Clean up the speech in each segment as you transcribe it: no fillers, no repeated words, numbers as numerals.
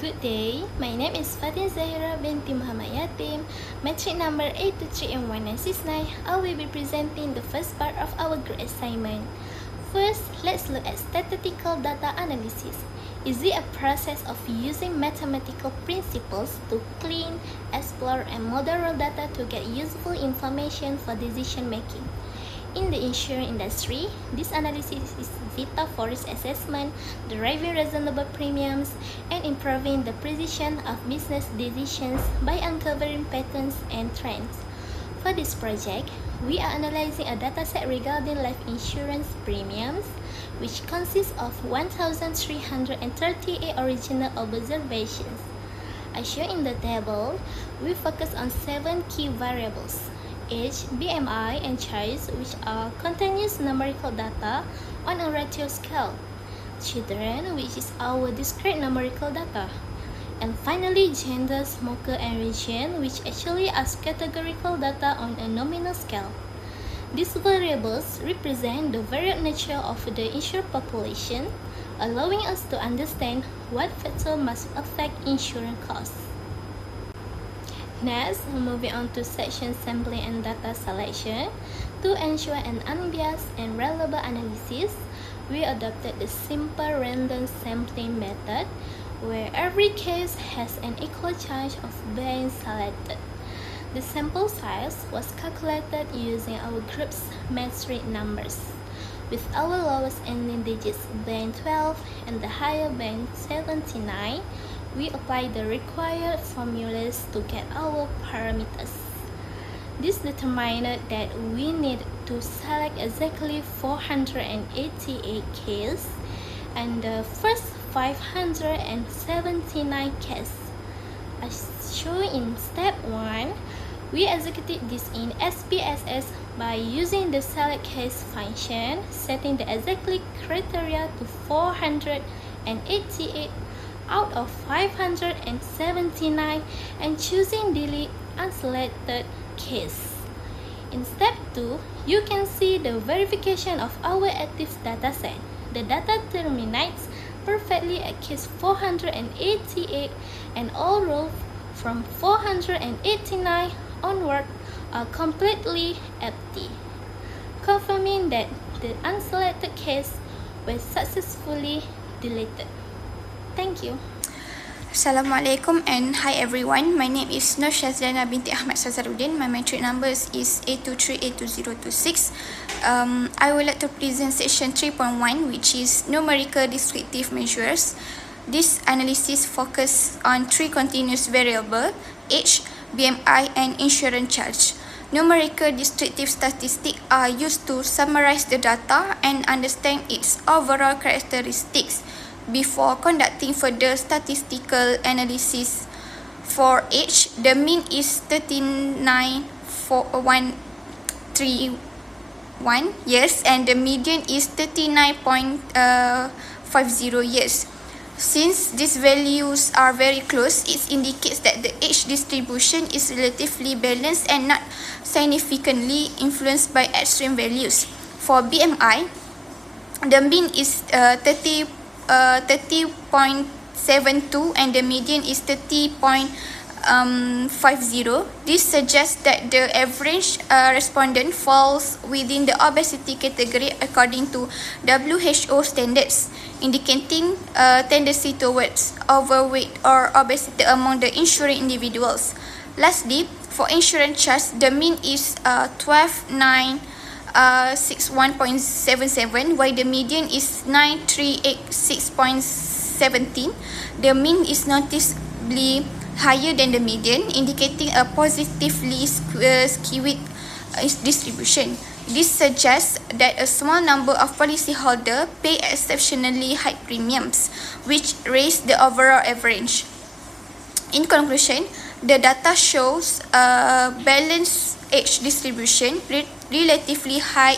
Good day, my name is FATIN ZAHIRAH binti MOHAMAD YATIM, metric number 823M1969. I will be presenting the first part of our group assignment. First, let's look at statistical data analysis. Is it a process of using mathematical principles to clean, explore, and model raw data to get useful information for decision making? In the insurance industry, this analysis is vital for risk assessment, deriving reasonable premiums, and improving the precision of business decisions by uncovering patterns and trends. For this project, we are analyzing a dataset regarding life insurance premiums, which consists of 1,338 original observations. As shown in the table, we focus on 7 key variables: age, BMI, and choice, which are continuous numerical data on a ratio scale. Children, which is our discrete numerical data. And finally, gender, smoker, and region, which actually are categorical data on a nominal scale. These variables represent the varied nature of the insured population, allowing us to understand what factors must affect insurance costs. Next, moving on to section sampling and data selection. To ensure an unbiased and reliable analysis, we adopted the simple random sampling method, where every case has an equal chance of being selected. The sample size was calculated using our group's metric numbers, with our lowest ending digits being 12 and the higher being 79. We apply the required formulas to get our parameters. This determined that we need to select exactly 488 cases, and the first 579 cases. As shown in step 1, we executed this in SPSS by using the select case function, setting the exactly criteria to 488 out of 579 and choosing delete unselected case. In step 2, you can see the verification of our active dataset. The data terminates perfectly at case 488 and all rows from 489 onward are completely empty, confirming that the unselected case was successfully deleted. Thank you. Assalamualaikum and hi everyone. My name is NORSYAZLIANA binti AHMAD SAZARUDIN. My metric number is A2382026. I would like to present section 3.1, which is numerical descriptive measures. This analysis focuses on 3 continuous variables: age, BMI, and insurance charge. Numerical descriptive statistics are used to summarize the data and understand its overall characteristics before conducting further statistical analysis. For age, the mean is 39.131 years and the median is 39.50 years. Since these values are very close, it indicates that the age distribution is relatively balanced and not significantly influenced by extreme values. For BMI, the mean is 30.72 and the median is 30.50. This suggests that the average respondent falls within the obesity category according to WHO standards, indicating a tendency towards overweight or obesity among the insured individuals. Lastly, for insurance charge, the mean is 12,961.77, while the median is 9,386.17. The mean is noticeably higher than the median, indicating a positively skewed distribution. This suggests that a small number of policyholders pay exceptionally high premiums, which raise the overall average. In conclusion, the data shows a balanced age distribution, relatively high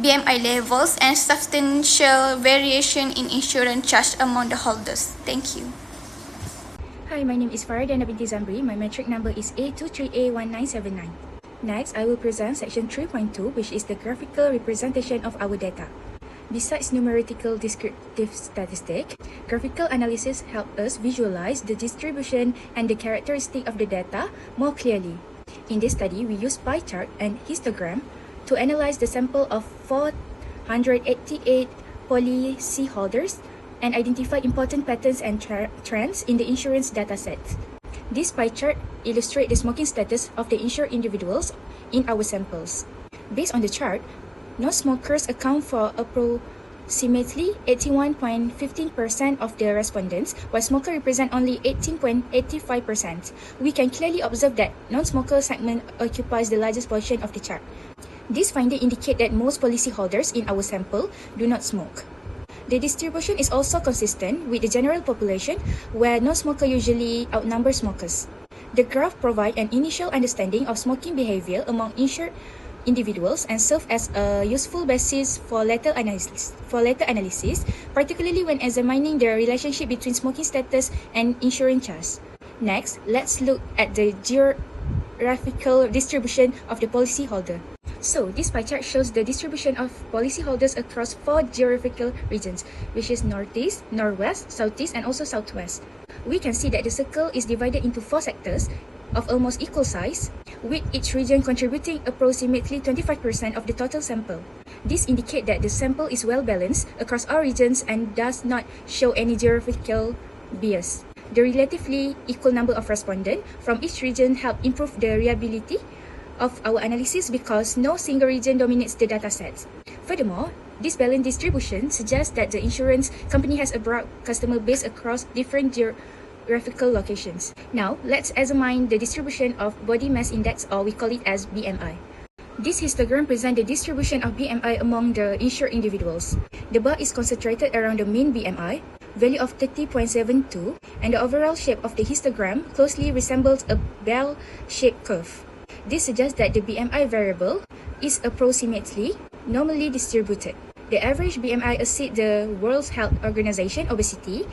BMI levels, and substantial variation in insurance charge among the holders. Thank you. Hi, my name is FARAH binti ZAMRI. My metric number is A23A1979. Next, I will present section 3.2, which is the graphical representation of our data. Besides numerical descriptive statistic, graphical analysis help us visualize the distribution and the characteristic of the data more clearly. In this study, we use pie chart and histogram to analyze the sample of 488 policyholders and identify important patterns and trends in the insurance datasets. This pie chart illustrates the smoking status of the insured individuals in our samples. Based on the chart, non-smokers account for approximately 81.15% of the respondents, while smokers represent only 18.85%. We can clearly observe that non-smoker segment occupies the largest portion of the chart. This finding indicates that most policyholders in our sample do not smoke. The distribution is also consistent with the general population, where non-smokers usually outnumber smokers. The graph provides an initial understanding of smoking behavior among insured individuals and serve as a useful basis for later analysis, particularly when examining the relationship between smoking status and insurance charge. Next, let's look at the geographical distribution of the policyholder. So, this pie chart shows the distribution of policyholders across 4 geographical regions, which is Northeast, Northwest, Southeast, and also Southwest. We can see that the circle is divided into 4 sectors of almost equal size, with each region contributing approximately 25% of the total sample. This indicates that the sample is well balanced across all regions and does not show any geographical bias. The relatively equal number of respondents from each region help improve the reliability of our analysis because no single region dominates the datasets. Furthermore, this balanced distribution suggests that the insurance company has a broad customer base across different geographical locations. Now, let's examine the distribution of body mass index, or we call it as BMI. This histogram presents the distribution of BMI among the insured individuals. The bar is concentrated around the mean BMI, value of 30.72, and the overall shape of the histogram closely resembles a bell-shaped curve. This suggests that the BMI variable is approximately normally distributed. The average BMI exceeds the World Health Organization obesity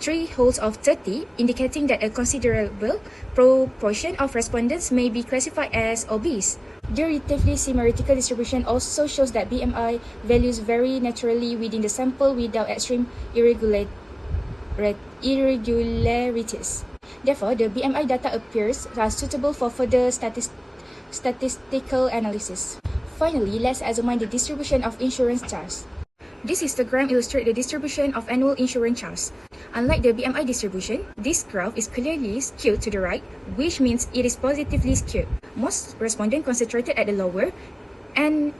threshold of 30, indicating that a considerable proportion of respondents may be classified as obese. The relatively symmetrical distribution also shows that BMI values vary naturally within the sample without extreme irregularities. Therefore, the BMI data appears suitable for further statistical analysis. Finally, let's examine the distribution of insurance charges. This histogram illustrates the distribution of annual insurance charges. Unlike the BMI distribution, this graph is clearly skewed to the right, which means it is positively skewed. Most respondents concentrated at the lower end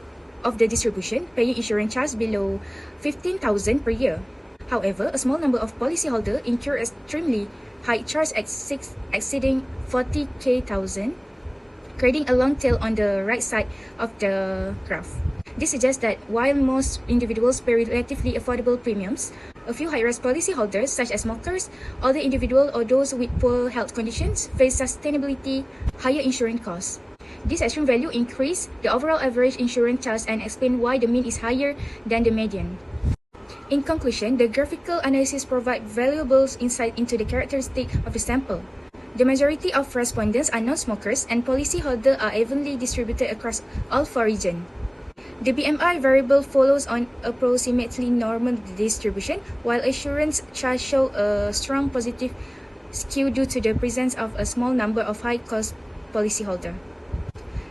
of the distribution, paying insurance charges below 15,000 per year. However, a small number of policyholders incur extremely high charges exceeding 40,000, creating a long tail on the right side of the graph. This suggests that while most individuals pay relatively affordable premiums, a few high-risk policyholders, such as smokers, older individuals, or those with poor health conditions, face sustainability higher insurance costs. This extreme value increase the overall average insurance charge and explain why the mean is higher than the median. In conclusion, the graphical analysis provides valuable insight into the characteristics of the sample. The majority of respondents are non-smokers and policyholders are evenly distributed across all 4 regions. The BMI variable follows on approximately normal distribution, while insurance charges show a strong positive skew due to the presence of a small number of high-cost policyholders.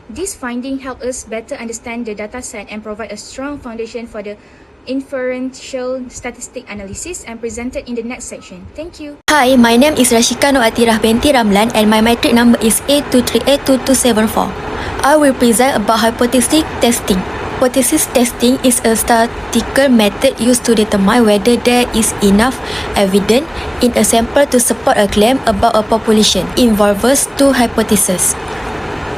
This finding helps us better understand the dataset and provide a strong foundation for the inferential statistic analysis and presented in the next section. Thank you. Hi, my name is RASYIQAH ATHIRAH binti RAMLAN and my matric number is A2382274. I will present about hypothesis testing. Hypothesis testing is a statistical method used to determine whether there is enough evidence in a sample to support a claim about a population. It involves 2 hypotheses.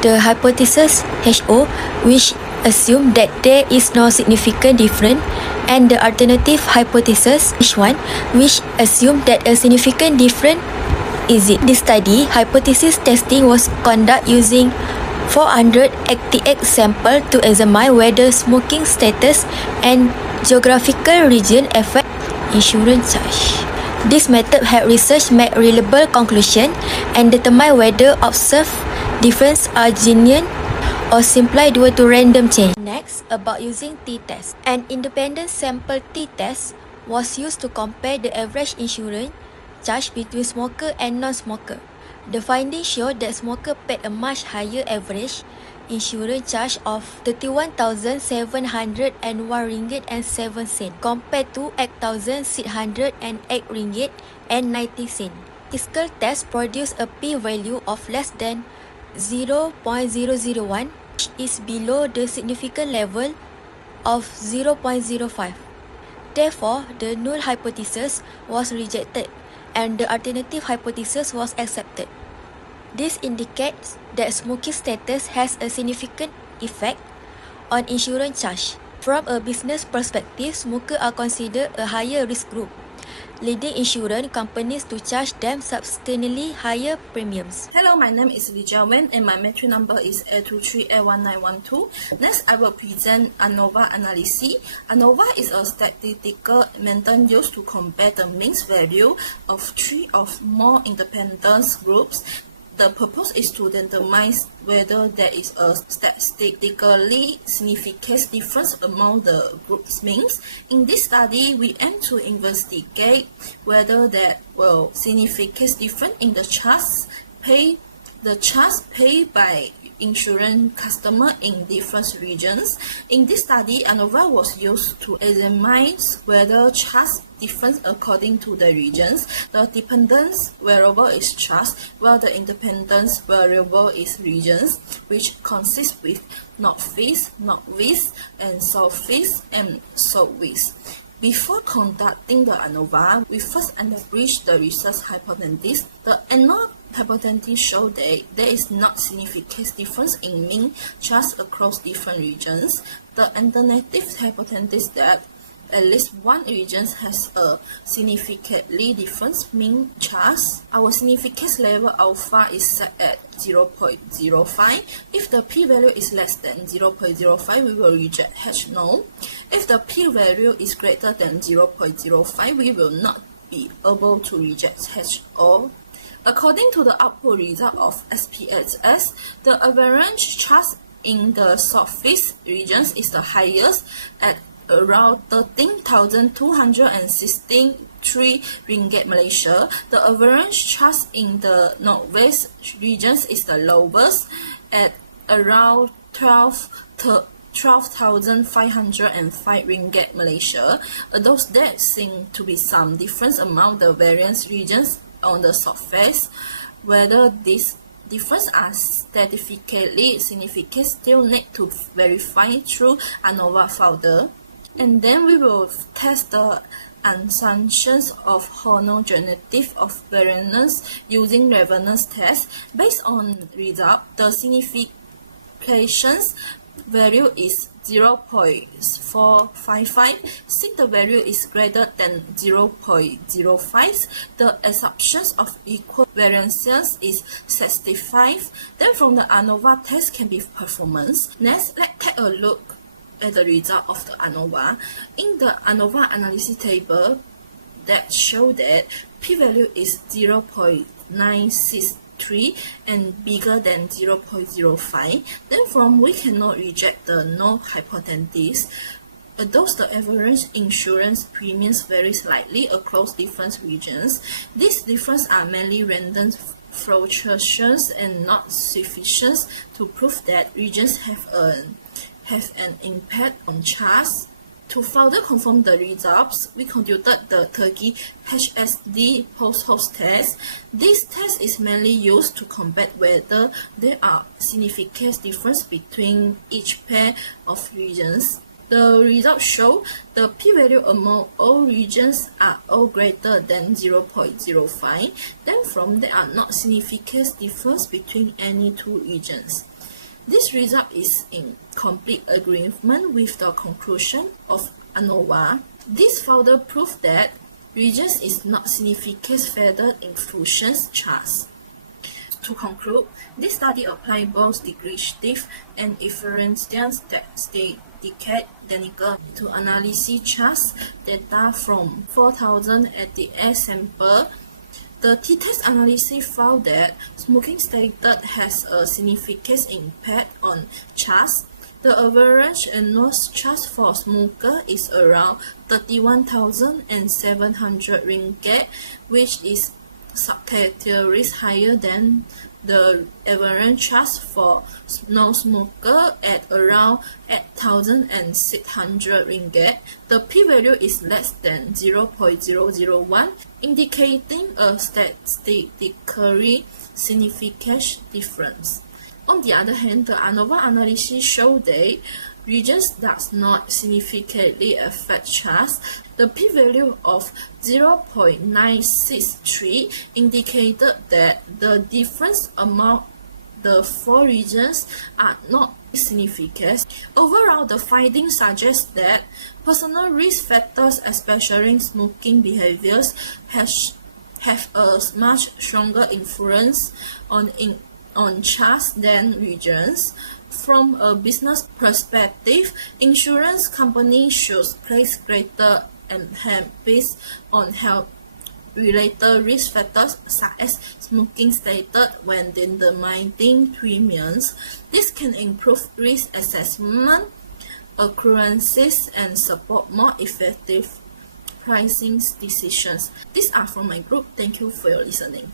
The hypothesis HO, which assume that there is no significant difference, and the alternative hypothesis H1, which assume that a significant difference exists. This study, hypothesis testing, was conducted using 400 ATF samples to examine whether smoking status and geographical region affect insurance charge. This method helped researchers make reliable conclusions and determine whether observed differences are genuine or simply due to random change. Next, about using t-test. An independent sample t-test was used to compare the average insurance charge between smoker and non-smoker. The findings showed that smoker paid a much higher average insurance charge of RM31,701.07 compared to RM8,608.90. Statistical test produced a p-value of less than 0.001, which is below the significant level of 0.05. Therefore, the null hypothesis was rejected and the alternative hypothesis was accepted. This indicates that smoking status has a significant effect on insurance charge. From a business perspective, smokers are considered a higher risk group, leading insurance companies to charge them substantially higher premiums. Hello, my name is Li Jiawen and my matric number is A23A1912. Next, I will present ANOVA analysis. ANOVA is a statistical method used to compare the mean value of three or more independent groups. The purpose is to determine whether there is a statistically significant difference among the group's means. In this study, we aim to investigate whether there will significant difference in the charge paid by insurance customer in different regions. In this study, ANOVA was used to examine whether charge difference according to the regions. The dependence variable is charge, while the independence variable is regions, which consists with northeast, northwest, and southeast, and southwest. Before conducting the ANOVA, we first established the research hypothesis. The annual hypothesis showed that there is not significant difference in mean charge across different regions. The alternative hypothesis that at least one region has a significantly different mean charge. Our significance level alpha is set at 0.05. If the p-value is less than 0.05, we will reject H null. If the p-value is greater than 0.05, we will not be able to reject H all. According to the output result of SPSS, the average charge in the southeast regions is the highest at around 13,263 ringgit Malaysia. The average charge in the northwest regions is the lowest at around 12,505 ringgit Malaysia. Although there seem to be some difference among the various regions on the surface, whether these differences are statistically significant still need to verify through ANOVA further. And then we will test the assumptions of homogeneity of variance using reverence test. Based on result, the signification value is 0.455. Since the value is greater than 0.05, the assumptions of equal variances is 65. Then from the ANOVA test can be performance. Next, let's take a look at the result of the ANOVA. In the ANOVA analysis table that show that p-value is 0.963 and bigger than 0.05, then from we cannot reject the null hypothesis. Although the average insurance premiums vary slightly across different regions, these differences are mainly random fluctuations and not sufficient to prove that regions have an impact on charge. To further confirm the results, we conducted the Turkey HSD post-host test. This test is mainly used to compare whether there are significant differences between each pair of regions. The results show the p-value among all regions are all greater than 0.05. Then from there are not significant differences between any two regions. This result is in complete agreement with the conclusion of ANOVA. This further proves that regions is not significant factor in fusions charge. To conclude, this study applies both descriptive and inferential statistical techniques to analyze charge data from 4,088 samples. The t-test analysis found that smoking status has a significant impact on charge. The average annual charge for smoker is around 31,700 ringgit, which is subcategories higher than the average charge for non-smoker at around 8,600 ringgit. The p-value is less than 0.001, indicating a statistically significant difference. On the other hand, the ANOVA analysis showed that regions does not significantly affect charge. The p-value of 0.963 indicated that the difference among the four regions are not significant. Overall, the findings suggest that personal risk factors, especially smoking behaviors, have a much stronger influence on charge than regions. From a business perspective, insurance companies should place greater emphasis on health-related risk factors such as smoking status when determining premiums. This can improve risk assessment accuracies and support more effective pricing decisions. These are from my group. Thank you for your listening.